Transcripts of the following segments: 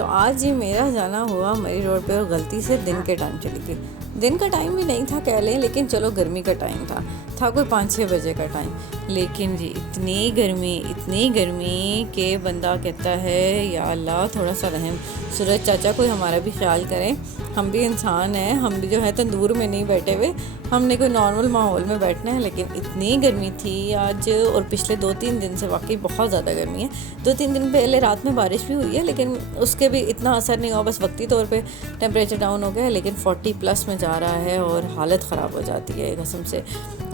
तो आज ही मेरा जाना हुआ मरी रोड पे और गलती से दिन के टाइम चली गई। दिन का टाइम भी नहीं था कह लें, लेकिन चलो गर्मी का टाइम था कोई 5-6 बजे का टाइम। लेकिन जी इतनी गर्मी के बंदा कहता है या अल्लाह थोड़ा सा रहम। सूरज चाचा कोई हमारा भी ख्याल करें, हम भी इंसान हैं, हम भी जो है तंदूर में नहीं बैठे हुए, हमने कोई नॉर्मल माहौल में बैठना है। लेकिन इतनी गर्मी थी आज, और पिछले 2-3 दिन से वाकई बहुत ज़्यादा गर्मी है। 2-3 दिन पहले रात में बारिश भी हुई है, लेकिन उसके भी इतना असर नहीं हुआ, बस वक्ती तौर पे टेम्परेचर डाउन हो गया है। लेकिन 40+ में जा रहा है और हालत ख़राब हो जाती है कसम से।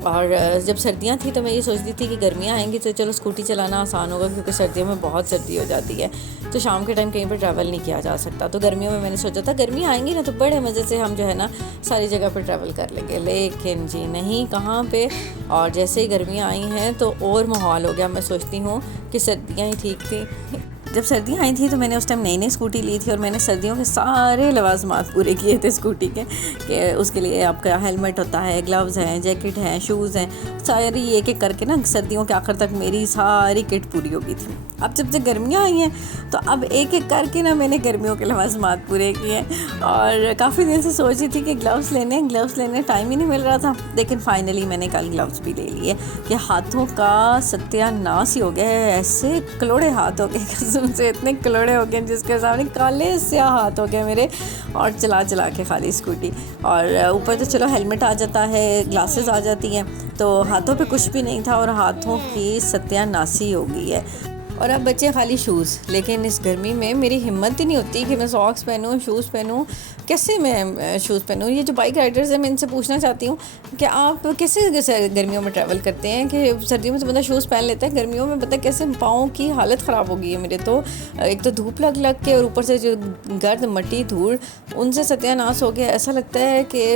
और जब सर्दियाँ थी तो मैं ये सोचती थी कि गर्मियाँ आएंगी तो चलो स्कूटी चलाना आसान होगा, क्योंकि सर्दियों में बहुत सर्दी हो जाती है तो शाम के टाइम कहीं पर ट्रैवल नहीं किया जा सकता। तो गर्मियों में मैंने सोचा था गर्मियाँ आएंगी ना तो बड़े मज़े से हम जो है ना सारी जगह पर ट्रैवल कर लेंगे। लेकिन जी नहीं, कहाँ पे। और जैसे ही गर्मियाँ आई हैं तो और माहौल हो गया। मैं सोचती हूँ कि सर्दियाँ ही ठीक थी। जब सर्दियाँ आई थी तो मैंने उस टाइम नई स्कूटी ली थी और मैंने सर्दियों के सारे लवाजमात पूरे किए थे स्कूटी के, कि उसके लिए आपका हेलमेट होता है, ग्लव्स हैं, जैकेट हैं, शूज़ हैं, सारी एक एक करके ना सर्दियों के आखिर तक मेरी सारी किट पूरी हो गई थी। अब जब से गर्मियाँ आई हैं तो अब एक एक करके ना मैंने गर्मियों के लवाजमात पूरे किए। और काफ़ी दिन से सोच रही थी कि ग्लव्स लेने टाइम ही नहीं मिल रहा था, लेकिन फाइनली मैंने कल ग्लव्स भी ले लिए कि हाथों का सत्यानाश ही हो गया है। ऐसे कलोड़े हाथ हो गए, कसम से इतने कलोड़े हो गए जिसके सामने काले स्याह हाथ हो गए मेरे। और चला के खाली स्कूटी, और ऊपर तो चलो हेलमेट आ जाता है, ग्लासेस आ जाती हैं, तो हाथों पे कुछ भी नहीं था और हाथों की सत्यानाशी हो गई है। और अब बचे खाली शूज़। लेकिन इस गर्मी में मेरी हिम्मत ही नहीं होती कि मैं सॉक्स पहनूँ, शूज़ पहनूँ। कैसे मैं शूज़ पहनूँ? ये जो बाइक राइडर्स हैं मैं इनसे पूछना चाहती हूँ कि आप कैसे गर्मियों में ट्रैवल करते हैं, कि सर्दियों में तो बंदा शूज़ पहन लेता है, गर्मियों में पता कैसे पाँव की हालत ख़राब हो गई है मेरे। तो एक तो धूप लग के और ऊपर से जो गर्द मट्टी धूल, उनसे सत्यानाश हो गया। ऐसा लगता है कि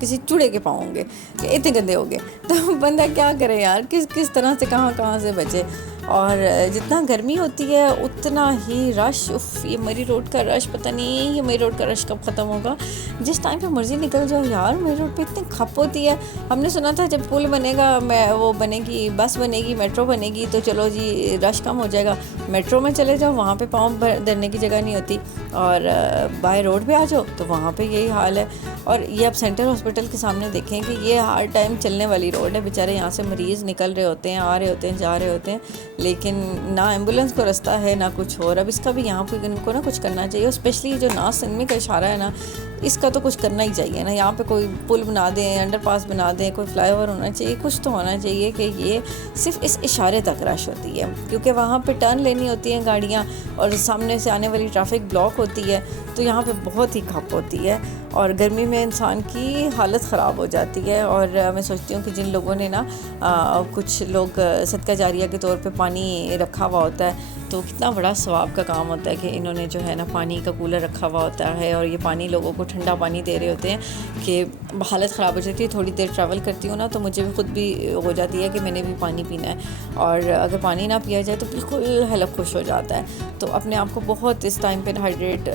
किसी चूड़े के पाँव होंगे, इतने गंदे हो गए। तो बंदा क्या करे यार, किस तरह से कहाँ से बचे। और जितना गर्मी होती है उतना ही रश। ये मरी रोड का रश, पता नहीं ये मरी रोड का रश कब ख़त्म होगा। जिस टाइम पे मर्ज़ी निकल जाओ यार, मरी रोड पे इतनी खप होती है। हमने सुना था जब पुल बनेगा, वो बनेगी, बस बनेगी, मेट्रो बनेगी तो चलो जी रश कम हो जाएगा। मेट्रो में चले जाओ, वहाँ पे पाँव धरने की जगह नहीं होती, और बाय रोड पे आ जाओ तो वहाँ पे यही हाल है। और ये आप सेंट्रल हॉस्पिटल के सामने देखें कि ये हर टाइम चलने वाली रोड है। बेचारे यहाँ से मरीज़ निकल रहे होते हैं, आ रहे होते हैं, जा रहे होते हैं, लेकिन ना एम्बुलेंस को रास्ता है ना कुछ और। अब इसका भी यहाँ पे इनको ना कुछ करना चाहिए, स्पेशली जो नाज सिनेमा का इशारा है ना, इसका तो कुछ करना ही चाहिए ना। यहाँ पे कोई पुल बना दें, अंडरपास बना दें, कोई फ्लाईओवर होना चाहिए, कुछ तो होना चाहिए कि ये सिर्फ इस इशारे तक रश होती है, क्योंकि वहाँ पे टर्न लेनी होती हैं गाड़ियाँ और सामने से आने वाली ट्रैफिक ब्लॉक होती है, तो यहाँ पे बहुत ही खप होती है और गर्मी में इंसान की हालत ख़राब हो जाती है। और मैं सोचती हूँ कि जिन लोगों ने ना कुछ लोग सदका जारिया के तौर पे पानी रखा हुआ होता है, तो कितना बड़ा सवाब का काम होता है कि इन्होंने जो है ना पानी का कूलर रखा हुआ होता है और ये पानी लोगों को ठंडा पानी दे रहे होते हैं कि हालत ख़राब हो जाती है। थोड़ी देर ट्रैवल करती हूँ ना तो मुझे भी खुद भी हो जाती है कि मैंने भी पानी पीना है, और अगर पानी ना पिया जाए तो बिल्कुल हलक खुश हो जाता है। तो अपने आप को बहुत इस टाइम पर हाइड्रेट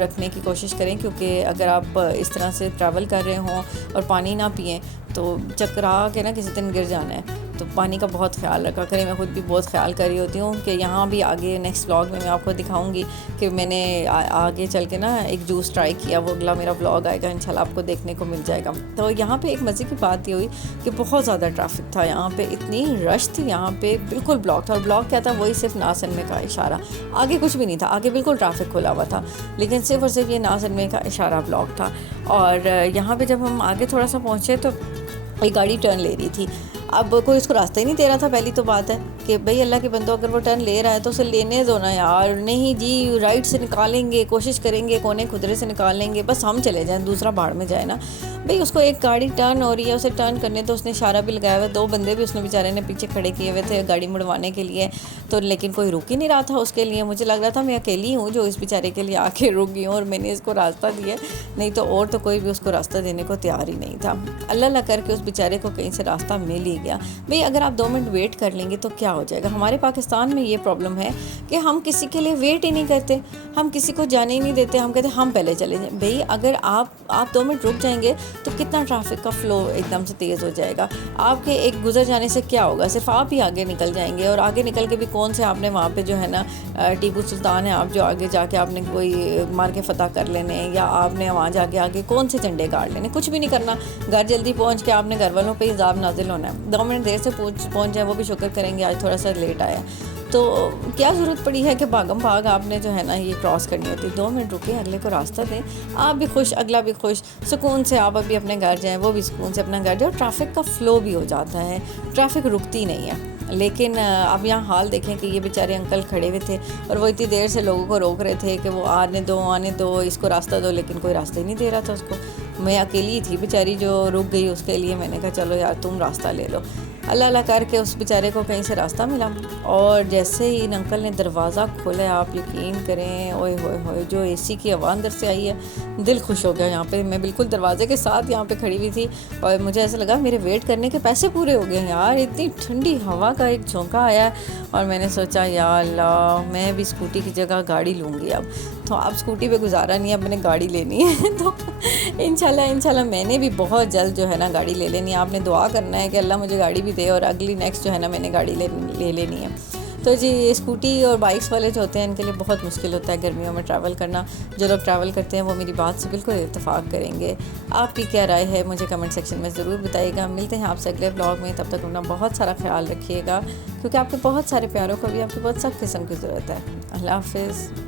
रखने की कोशिश करें, क्योंकि अगर आप इस तरह से ट्रैवल कर रहे हों और पानी ना पिएँ तो चकरा के ना किसी दिन गिर जाना है। तो पानी का बहुत ख्याल रखा करें। मैं खुद भी बहुत ख्याल कर रही होती हूँ कि यहाँ भी आगे नेक्स्ट व्लॉग में मैं आपको दिखाऊंगी कि मैंने आगे चल के ना एक जूस ट्राई किया। वो अगला मेरा व्लॉग आएगा इंशाल्लाह, आपको देखने को मिल जाएगा। तो यहाँ पे एक मज़े की बात ये हुई कि बहुत ज़्यादा ट्रैफिक था यहाँ पे, इतनी रश थी यहाँ पे, बिल्कुल ब्लॉक था। और ब्लॉक क्या था, वही सिर्फ नासन में का इशारा, आगे कुछ भी नहीं था, आगे बिल्कुल ट्रैफिक खुला हुआ था, लेकिन सिर्फ और सिर्फ ये नासन में का इशारा ब्लॉक था। और यहाँ पर जब हम आगे थोड़ा सा पहुँचे तो एक गाड़ी टर्न ले रही थी। अब कोई उसको रास्ता ही नहीं दे रहा था। पहली तो बात है कि भाई अल्लाह के बंदो, अगर वो टर्न ले रहा है तो उसे लेने दो ना यार। नहीं जी, राइट से निकालेंगे, कोशिश करेंगे कोने खुदरे से निकालेंगे, बस हम चले जाएं, दूसरा भाड़ में जाए ना भाई। उसको एक गाड़ी टर्न हो रही है, उसे टर्न करने तो उसने इशारा भी लगाया हुआ, 2 बंदे भी उसने बेचारे ने पीछे खड़े किए हुए थे गाड़ी मुड़वाने के लिए, तो लेकिन कोई रुक ही नहीं रहा था उसके लिए। मुझे लग रहा था मैं अकेली हूँ जो इस बेचारे के लिए आके रुक गई हूँ और मैंने इसको रास्ता दिया, नहीं तो और तो कोई भी उसको रास्ता देने को तैयार ही नहीं था। अल्लाह करके उस बेचारे को कहीं से रास्ता मिल ही गया। भाई अगर आप 2 मिनट वेट कर लेंगे तो क्या हो जाएगा। हमारे पाकिस्तान में ये प्रॉब्लम है कि हम किसी के लिए वेट ही नहीं करते, हम किसी को जाने ही नहीं देते, हम कहते हम पहले चले जाएं। भाई अगर आप 2 मिनट रुक जाएंगे तो कितना ट्रैफिक का फ़्लो एकदम से तेज़ हो जाएगा। आपके एक गुजर जाने से क्या होगा, सिर्फ आप ही आगे निकल जाएंगे, और आगे निकल के भी कौन से आपने वहाँ पे जो है ना टीपू सुल्तान है, आप जो आगे जाके आपने कोई मार के फ़तह कर लेने, या आपने वहाँ जाके आगे कौन से झंडे गाड़ लेने, कुछ भी नहीं करना। घर जल्दी पहुँच के आपने घर वालों पे हिसाब नाजिल होना है। 2 मिनट देर से पहुँच जाए वो भी शुक्र करेंगे आज थोड़ा सा लेट आया। तो क्या ज़रूरत पड़ी है कि भागम भाग आपने जो है ना ये क्रॉस करनी होती। 2 मिनट रुके, अगले को रास्ता दें, आप भी खुश, अगला भी खुश, सुकून से आप अभी अपने घर जाएं, वो भी सुकून से अपना घर जाए, और ट्रैफिक का फ़्लो भी हो जाता है, ट्रैफिक रुकती नहीं है। लेकिन अब यहाँ हाल देखें कि ये बेचारे अंकल खड़े हुए थे और वो इतनी देर से लोगों को रोक रहे थे कि वो आने दो, इसको रास्ता दो, लेकिन कोई रास्ता ही नहीं दे रहा था उसको। मैं अकेली थी बेचारी जो रुक गई, उसके लिए मैंने कहा चलो यार तुम रास्ता ले लो। अल्लाह अल्लाह करके उस बेचारे को कहीं से रास्ता मिला, और जैसे ही इन अंकल ने दरवाज़ा खोला, आप यकीन करें, ओए होए होए, जो एसी की हवा अंदर से आई है, दिल खुश हो गया। यहाँ पे मैं बिल्कुल दरवाजे के साथ यहाँ पे खड़ी हुई थी और मुझे ऐसा लगा मेरे वेट करने के पैसे पूरे हो गए यार, इतनी ठंडी हवा का एक झोंका आया। और मैंने सोचा या अल्लाह, मैं भी स्कूटी की जगह गाड़ी लूँगी अब। तो अब स्कूटी पे गुजारा नहीं, अब मैंने गाड़ी लेनी है। तो इंशाल्लाह मैंने भी बहुत जल्द जो है ना गाड़ी ले लेनी है। आपने दुआ करना है कि अल्लाह मुझे गाड़ी भी दे, और अगली नेक्स्ट जो है ना मैंने गाड़ी ले लेनी है। तो जी स्कूटी और बाइक्स वाले जो होते हैं इनके लिए बहुत मुश्किल होता है गर्मियों में ट्रैवल करना। जो लोग ट्रैवल करते हैं वो मेरी बात से बिल्कुल इत्तेफाक करेंगे। आपकी क्या राय है मुझे कमेंट सेक्शन में ज़रूर बताइएगा। मिलते हैं आपसे अगले ब्लॉग में, तब तक अपना बहुत सारा ख्याल रखिएगा, क्योंकि आपके बहुत सारे प्यारों को भी आपकी बहुत सख्त किस्म की ज़रूरत है। अल्लाह हाफ़िज़।